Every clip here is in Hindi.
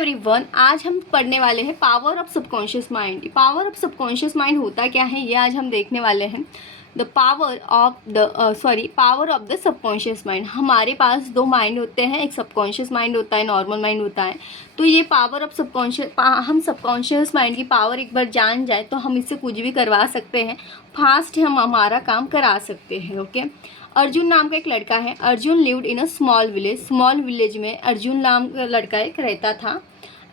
एवरीवन, आज हम पढ़ने वाले हैं power of subconscious mind. Power of subconscious mind होता क्या है ये आज हम देखने वाले हैं। The power of the subconscious mind. हमारे पास दो माइंड होते हैं, एक सबकॉन्शियस माइंड होता है, नॉर्मल माइंड होता है। तो ये पावर ऑफ हम सबकॉन्शियस माइंड की पावर एक बार जान जाए तो हम इससे कुछ भी करवा सकते हैं, फास्ट हम हमारा काम करा सकते हैं। ओके। अर्जुन नाम का एक लड़का है। Arjun lived in a small village में अर्जुन नाम का लड़का एक रहता था।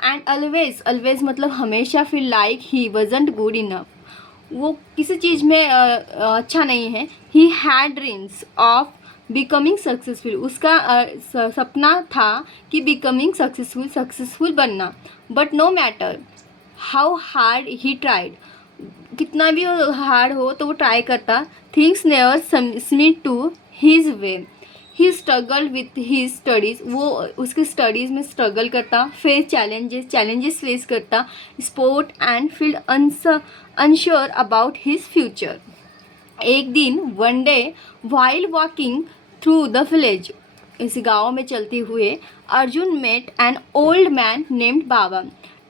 एंड ऑलवेज मतलब हमेशा feel like he wasn't good enough. वो किसी चीज़ में अच्छा नहीं है। He had dreams of becoming successful. उसका सपना था कि बिकमिंग सक्सेसफुल बनना। But no matter how hard he tried, कितना भी हार्ड हो तो वो ट्राई करता। Things never seemed to his way. He struggle with his studies. वो उसके स्टडीज़ में स्ट्रगल करता, फेस चैलेंजेस फेस करता, sport and field unsure about his future. एक दिन one day while walking through the village, इस गाँव में चलते हुए Arjun met an old man named Baba.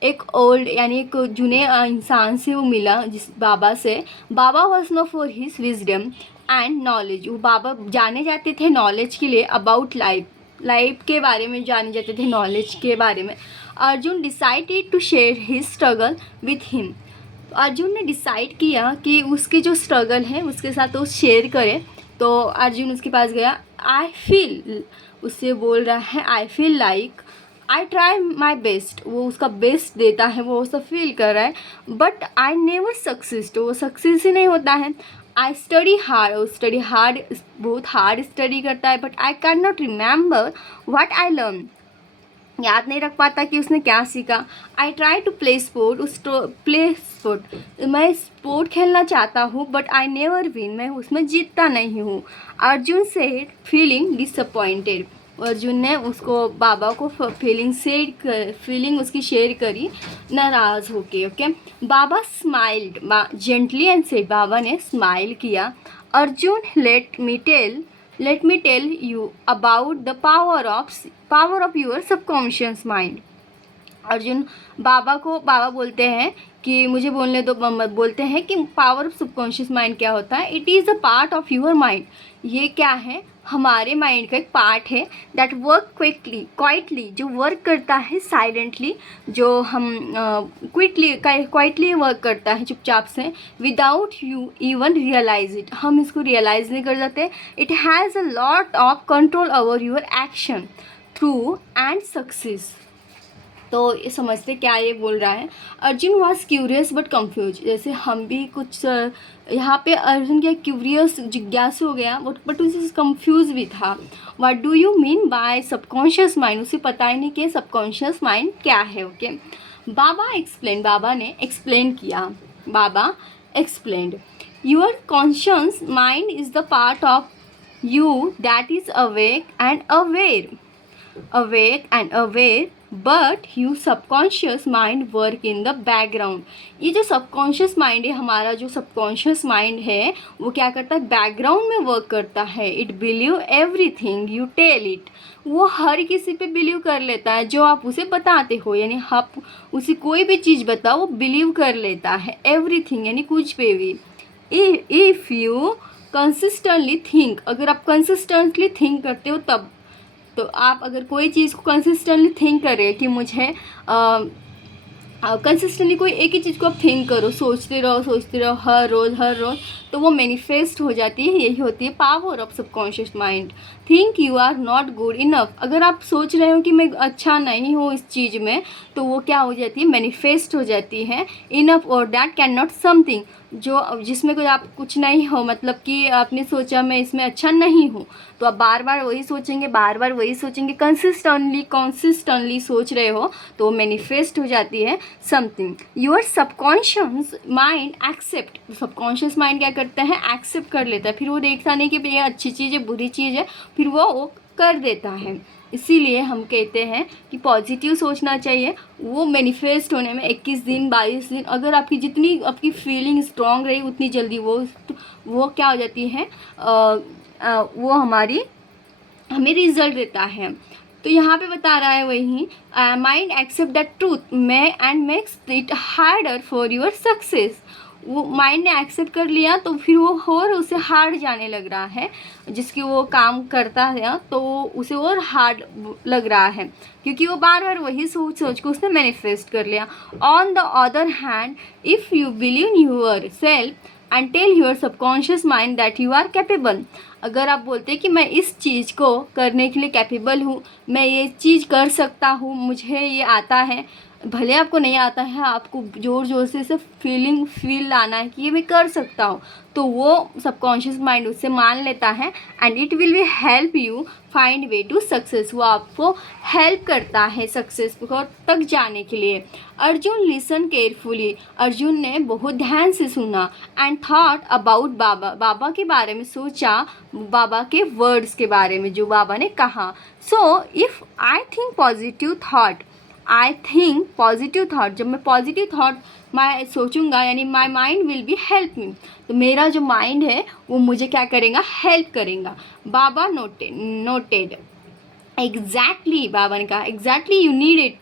एक ओल्ड यानी एक जूने इंसान से वो मिला, जिस बाबा से। Baba was known for his wisdom and knowledge. वो बाबा जाने जाते थे नॉलेज के लिए, अबाउट लाइफ के बारे में जाने जाते थे, नॉलेज के बारे में। Arjun decided to share his struggle with him. Arjun ने डिसाइड किया कि उसकी जो स्ट्रगल है उसके साथ वो शेयर करे। तो अर्जुन उसके पास गया। उससे बोल रहा है I feel like I try my best. वो उसका बेस्ट देता है, वो सब फील कर रहा है। बट आई नेवर सक्सेस, तो वो सक्सेस ही नहीं होता है। आई स्टडी हार्ड, बहुत हार्ड स्टडी करता है। But I can not remember what I learn, याद नहीं रख पाता कि उसने क्या सीखा। I try to play sport, मैं स्पोर्ट खेलना चाहता हूँ। बट आई नेवर विन, मैं उसमें जीतता नहीं हूँ। Arjun said feeling disappointed. Arjun ने उसको बाबा को फीलिंग उसकी शेयर करी, नाराज़ होके। Okay. Baba smiled gently and said, Baba ने स्माइल किया। Arjun let me tell you about the power of your subconscious mind. Arjun Baba बोलते हैं कि मुझे बोलने दो। बोलते हैं कि पावर ऑफ सबकॉन्शियस माइंड क्या होता है। It is a part of your mind. ये क्या है, हमारे माइंड का एक पार्ट है। दैट वर्क क्वाइटली, जो वर्क करता है साइलेंटली, जो हम क्वाइटली वर्क करता है चुपचाप से, without you even realise it. हम इसको रियलाइज नहीं कर जाते। It has a lot of control over your action through and success. तो ये समझते क्या ये बोल रहा है। Arjun was curious but confuse. जैसे हम भी कुछ यहाँ पे अर्जुन क्या क्यूरियस, जिज्ञासु हो गया, बट उसे कन्फ्यूज भी था। What do you mean by subconscious mind, उसे पता ही नहीं कि सबकॉन्शियस माइंड क्या है। ओके। बाबा ने एक्सप्लेन किया। Baba explained, your conscious mind is the part of you that is awake and aware but you subconscious mind work in the background. ये जो सबकॉन्शियस माइंड है, हमारा जो सबकॉन्शियस माइंड है, वो क्या करता है, बैकग्राउंड में वर्क करता है। It believe everything you tell it. वो हर किसी पे बिलीव कर लेता है जो आप उसे बताते हो, यानी आप उसे कोई भी चीज़ बताओ वो बिलीव कर लेता है। एवरीथिंग यानी कुछ पे भी। इफ़ यू कंसिस्टेंटली थिंक, अगर आप कंसिस्टेंटली थिंक करते हो तब, तो आप अगर कोई चीज़ को कंसिस्टेंटली थिंक करें कि मुझे कंसिस्टेंटली कोई एक ही चीज़ को आप थिंक करो, सोचते रहो हर रोज़, तो वो मैनिफेस्ट हो जाती है। यही होती है power of subconscious mind. Think you are not good enough. अगर आप सोच रहे हो कि मैं अच्छा नहीं हूँ इस चीज़ में, तो वो क्या हो जाती है, मैनिफेस्ट हो जाती है। इनफ और दैट कैन नॉट समथिंग, जो जिसमें कोई आप कुछ नहीं हो, मतलब कि आपने सोचा मैं इसमें अच्छा नहीं हूँ, तो आप बार बार वही सोचेंगे, कंसिस्टेंटली सोच रहे हो तो मैनिफेस्ट हो जाती है something. Your subconscious mind accept, subconscious mind क्या करता है, एक्सेप्ट कर लेता है। फिर वो देखता नहीं कि ये अच्छी चीज़ है बुरी चीज़ है, फिर वो कर देता है। इसीलिए हम कहते हैं कि पॉजिटिव सोचना चाहिए। वो मैनिफेस्ट होने में 21 दिन 22 दिन, अगर आपकी जितनी आपकी फीलिंग स्ट्रांग रही उतनी जल्दी वो क्या हो जाती है, वो हमें रिजल्ट देता है। तो यहाँ पे बता रहा है वही, mind accept the truth and makes it harder for your success. वो माइंड ने एक्सेप्ट कर लिया तो फिर वो और उसे हार्ड जाने लग रहा है, जिसकी वो काम करता है तो उसे और हार्ड लग रहा है, क्योंकि वो बार बार वही सोच सोच के उसने मैनिफेस्ट कर लिया। On the other hand, if you believe in yourself and tell your subconscious mind that you are capable, अगर आप बोलते हैं कि मैं इस चीज़ को करने के लिए कैपेबल हूँ, मैं ये चीज़ कर सकता हूँ, मुझे ये आता है, भले आपको नहीं आता है, आपको ज़ोर ज़ोर से सिर्फ फील लाना है कि ये मैं कर सकता हूँ, तो वो सबकॉन्शियस माइंड उससे मान लेता है and it will be help you find way to success. वो आपको हेल्प करता है सक्सेस तक जाने के लिए। अर्जुन लिसन केयरफुली, अर्जुन ने बहुत ध्यान से सुना एंड थॉट अबाउट बाबा, बाबा के बारे में सोचा, बाबा के वर्ड्स के बारे में जो बाबा ने कहा। So if I think positive that, I think positive that, जब मैं पॉजिटिव थाट मैं सोचूंगा यानी my mind will be help me, तो मेरा जो माइंड है वो मुझे क्या करेगा, हेल्प करेगा। बाबा नोटेड एग्जैक्टली, बाबा ने कहा exactly you need it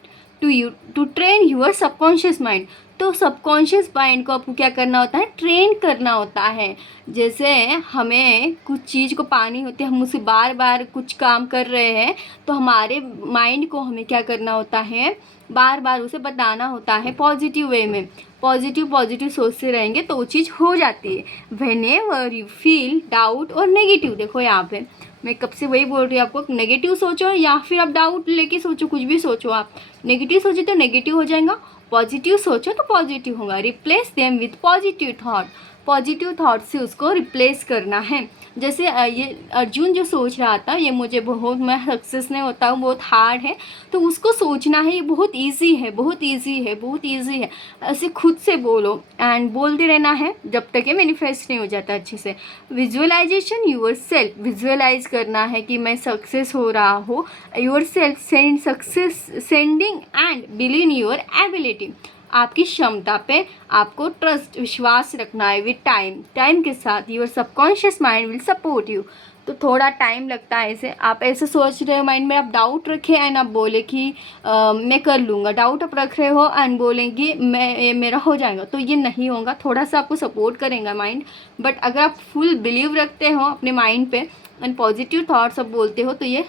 to train your subconscious mind. तो सबकॉन्शियस माइंड को आपको क्या करना होता है, ट्रेन करना होता है। जैसे हमें कुछ चीज़ को पानी होती है, हम उसे बार बार कुछ काम कर रहे हैं, तो हमारे माइंड को हमें क्या करना होता है, बार बार उसे बताना होता है पॉजिटिव वे में। पॉजिटिव सोचते रहेंगे तो वो चीज़ हो जाती है। व्हेनेवर यू फील डाउट और नेगेटिव, देखो यहाँ पे मैं कब से वही बोल रही हूँ आपको, नेगेटिव सोचो या फिर आप डाउट लेके सोचो, कुछ भी सोचो आप। नेगेटिव सोचो तो नेगेटिव हो जाएगा, पॉजिटिव सोचो तो पॉजिटिव होगा। Replace them with positive thought, positive thought से उसको रिप्लेस करना है। जैसे ये अर्जुन जो सोच रहा था ये मुझे बहुत, मैं सक्सेस नहीं होता हूँ, बहुत हार्ड है, तो उसको सोचना है ये बहुत इजी है, बहुत इजी है, बहुत इजी है, ऐसे खुद से बोलो एंड बोलते रहना है जब तक ये मैनिफेस्ट नहीं हो जाता अच्छे से। विजुअलाइजेशन यूर सेल्फ, विजुअलाइज करना है कि मैं सक्सेस हो रहा हूँ। Yourself send success sending and believe in your ability, आपकी क्षमता पे आपको ट्रस्ट, विश्वास रखना है। विद टाइम के साथ your subconscious mind will support you. तो थोड़ा टाइम लगता है ऐसे, आप ऐसे सोच रहे हो माइंड में, आप डाउट रखें एंड आप बोले कि मैं कर लूँगा, डाउट आप रख रहे हो एंड बोलेंगे मैं मेरा हो जाएगा, तो ये नहीं होगा, थोड़ा सा आपको सपोर्ट करेगा माइंड। बट अगर आप फुल बिलीव रखते हो अपने माइंड पे एंड पॉजिटिव थाट्स आप बोलते हो तो ये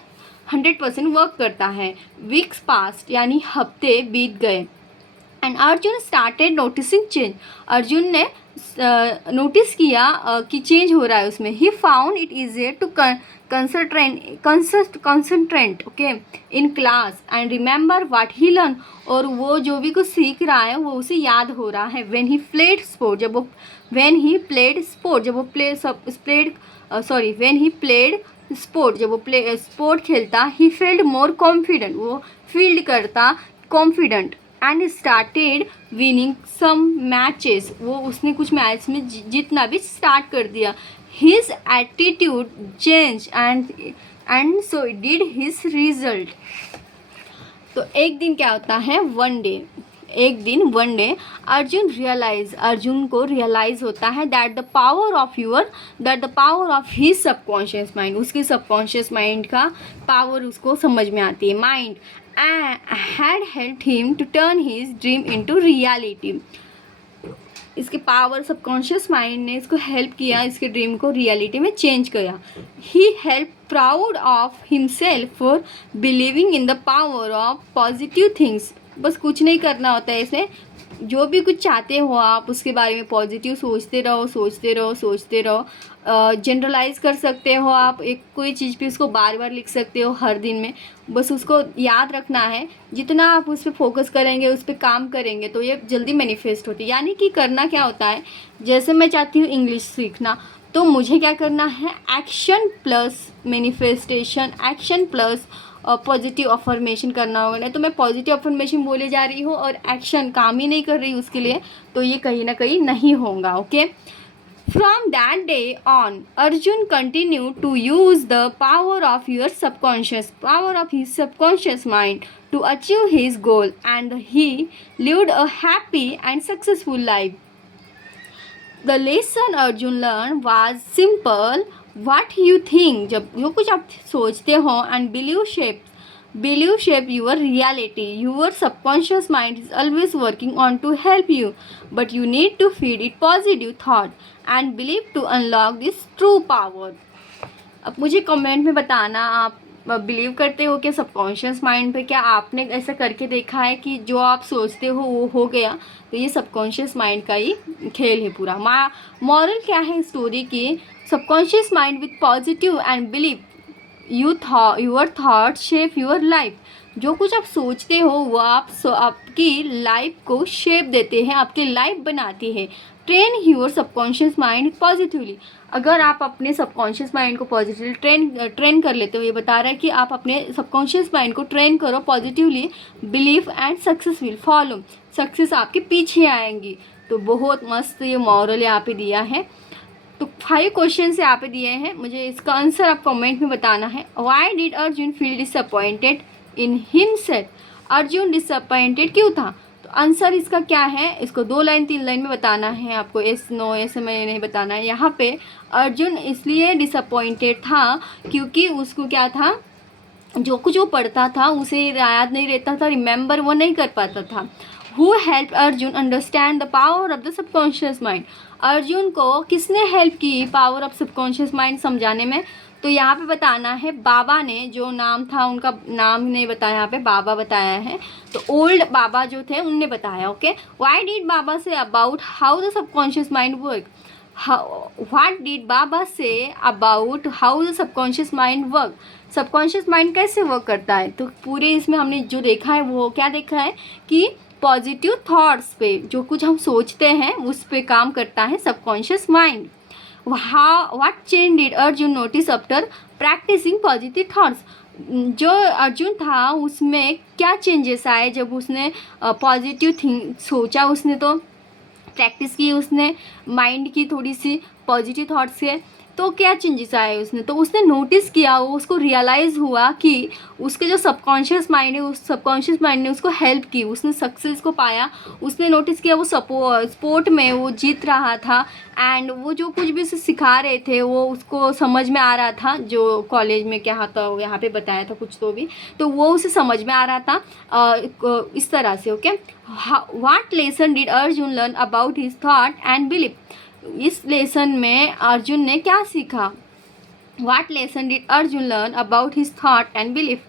100% वर्क करता है। वीक्स पास्ट यानी हफ्ते बीत गए and Arjun started noticing change, Arjun ने नोटिस किया कि चेंज हो रहा है उसमें। He found it easier to concentrate okay in class and remember what he learn, और वो जो भी कुछ सीख रहा है वो उसे याद हो रहा है। व्हेन ही प्लेड स्पोर्ट, जब वो व्हेन ही प्लेड स्पोर्ट जब वो स्पोर्ट खेलता, ही फील्ड मोर कॉन्फिडेंट, वो फील्ड करता confident and started winning some matches, वो उसने कुछ मैच में जीतना भी स्टार्ट कर दिया। His attitude change and so did his result. तो एक दिन क्या होता है, वन डे अर्जुन को रियलाइज होता है that the power of his subconscious mind, उसके सबकॉन्शियस माइंड का पावर उसको समझ में आती है। Mind had helped him to turn his dream into reality, इसके पावर सबकॉन्शियस माइंड ने इसको हेल्प किया, इसके ड्रीम को रियलिटी में चेंज किया। ही हेल्प proud of himself for believing in the power of positive things, बस कुछ नहीं करना होता है इसमें, जो भी कुछ चाहते हो आप उसके बारे में पॉजिटिव सोचते रहो। जनरलाइज कर सकते हो आप, एक कोई चीज़ भी उसको बार बार लिख सकते हो हर दिन में, बस उसको याद रखना है। जितना आप उस पर फोकस करेंगे, उस पर काम करेंगे तो ये जल्दी मैनिफेस्ट होती है। यानी कि करना क्या होता है, जैसे मैं चाहती हूँ इंग्लिश सीखना, तो मुझे क्या करना है, action plus manifestation, action plus positive affirmation करना होगा। नहीं तो मैं पॉजिटिव अफर्मेशन बोले जा रही हूँ और एक्शन काम ही नहीं कर रही उसके लिए, तो ये कहीं ना कहीं नहीं होगा। Okay, from that day on Arjun continue to use the power of his subconscious mind to achieve his goal and he lived a happy and successful life. The lesson Arjun learn was simple, what you think, जब जो कुछ आप सोचते हो and believe shape Belief shape your reality. Your subconscious mind is always working on to help you, but you need to feed it positive thought and belief to unlock this true power. अब मुझे कमेंट में बताना, आप बिलीव करते हो क्या सबकॉन्शियस माइंड पे? क्या आपने ऐसा करके देखा है कि जो आप सोचते हो वो हो गया? तो ये सबकॉन्शियस माइंड का ही खेल है पूरा। मॉरल क्या है स्टोरी की? Subconscious mind with positive and believe your thought shape your life. जो कुछ आप सोचते हो वो आपकी लाइफ को शेप देते हैं, आपकी लाइफ बनाती है। Train your subconscious mind positively. अगर आप अपने सबकॉन्शियस माइंड को पॉजिटिवली ट्रेन कर लेते हो, ये बता रहा है कि आप अपने सबकॉन्शियस माइंड को ट्रेन करो positively, belief and success will follow. Success आपके पीछे आएंगी। तो बहुत मस्त ये मॉरल यहाँ पे दिया है। तो 5 क्वेश्चन यहाँ पे दिए हैं, मुझे इसका आंसर आप कमेंट में बताना है। Why did Arjun feel disappointed in himself? Arjun disappointed क्यों था? तो आंसर इसका क्या है, इसको 2 लाइन 3 लाइन में बताना है आपको। एस नो ऐसे में नहीं बताना है। यहाँ पे अर्जुन इसलिए डिसअपॉइंटेड था क्योंकि उसको क्या था, जो कुछ वो पढ़ता था उसे याद नहीं रहता था, रिमेंबर वो नहीं कर पाता था। Who helped Arjun understand the power of the subconscious mind? Arjun को किसने हेल्प की पावर ऑफ सबकॉन्शियस माइंड समझाने में? तो यहाँ पे बताना है बाबा ने, जो नाम था उनका नाम नहीं बताया, यहाँ पे बाबा बताया है। तो ओल्ड बाबा जो थे उनने बताया। Okay, why did Baba say about how the subconscious mind work? What did Baba say about how the subconscious mind work? Subconscious mind कैसे वर्क करता है? तो पूरे इसमें हमने जो देखा है वो क्या देखा है कि पॉजिटिव थॉट्स पे, जो कुछ हम सोचते हैं उस पे काम करता है subconscious mind. What change did Arjun notice after practising positive thoughts? जो अर्जुन था उसमें क्या चेंजेस आए जब उसने पॉजिटिव थिंग सोचा, उसने तो प्रैक्टिस की, उसने माइंड की थोड़ी सी पॉजिटिव थॉट्स के, तो क्या चेंजेस आए उसने? तो उसने नोटिस किया, वो उसको रियलाइज़ हुआ कि उसके जो सबकॉन्शियस माइंड है उस सबकॉन्शियस माइंड ने उसको हेल्प की, उसने सक्सेस को पाया। उसने नोटिस किया वो स्पोर्ट में वो जीत रहा था एंड वो जो कुछ भी उसे सिखा रहे थे वो उसको समझ में आ रहा था। जो कॉलेज में क्या था यहाँ पे बताया था कुछ तो भी, तो वो उसे समझ में आ रहा था इस तरह से। Okay, what lesson did Arjun learn about his thought and belief? इस लेसन में अर्जुन ने क्या सीखा? What lesson did Arjun learn about his thought and belief?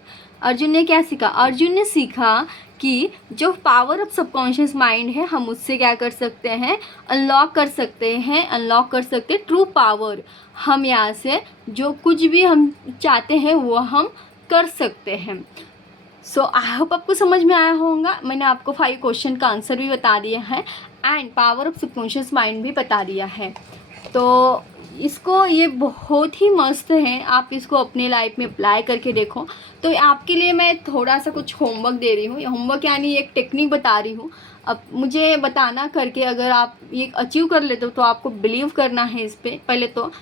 Arjun ने क्या सीखा? अर्जुन ने सीखा कि जो पावर ऑफ सबकॉन्शियस माइंड है हम उससे क्या कर सकते हैं, अनलॉक कर सकते हैं ट्रू पावर। हम यहाँ से जो कुछ भी हम चाहते हैं वो हम कर सकते हैं। सो आई होप आपको समझ में आया होगा। मैंने आपको 5 क्वेश्चन का आंसर भी बता दिया है and power of subconscious mind भी बता दिया है। तो इसको ये बहुत ही मस्त है, आप इसको अपने लाइफ में अप्लाई करके देखो। तो आपके लिए मैं थोड़ा सा कुछ होमवर्क दे रही हूँ, होमवर्क यानी एक टेक्निक बता रही हूँ। अब मुझे बताना करके अगर आप ये अचीव कर लेते हो तो आपको बिलीव करना है इस पर। पहले तो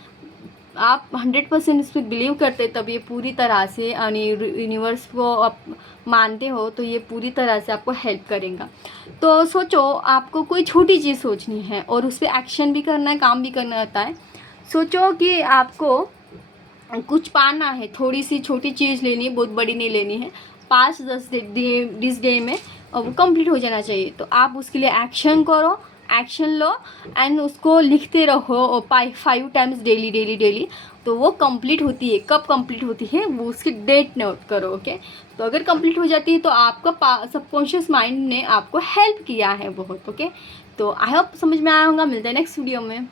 आप 100% इस पर बिलीव करते तब ये पूरी तरह से यूनिवर्स को आप मानते हो तो ये पूरी तरह से आपको हेल्प करेगा। तो सोचो, आपको कोई छोटी चीज़ सोचनी है और उस पर एक्शन भी करना है, काम भी करना रहता है। सोचो कि आपको कुछ पाना है, थोड़ी सी छोटी चीज़ लेनी है, बहुत बड़ी नहीं लेनी है, 5-10 डे में और वो कंप्लीट हो जाना चाहिए। तो आप उसके लिए एक्शन करो, एक्शन लो एंड उसको लिखते रहो 5 टाइम्स डेली। तो वो कंप्लीट होती है। कब कंप्लीट होती है वो उसकी डेट नोट करो। ओके, तो अगर कंप्लीट हो जाती है तो आपका सबकॉन्शियस माइंड ने आपको हेल्प किया है बहुत। ओके, तो आई होप समझ में आया होगा। मिलते हैं नेक्स्ट वीडियो में।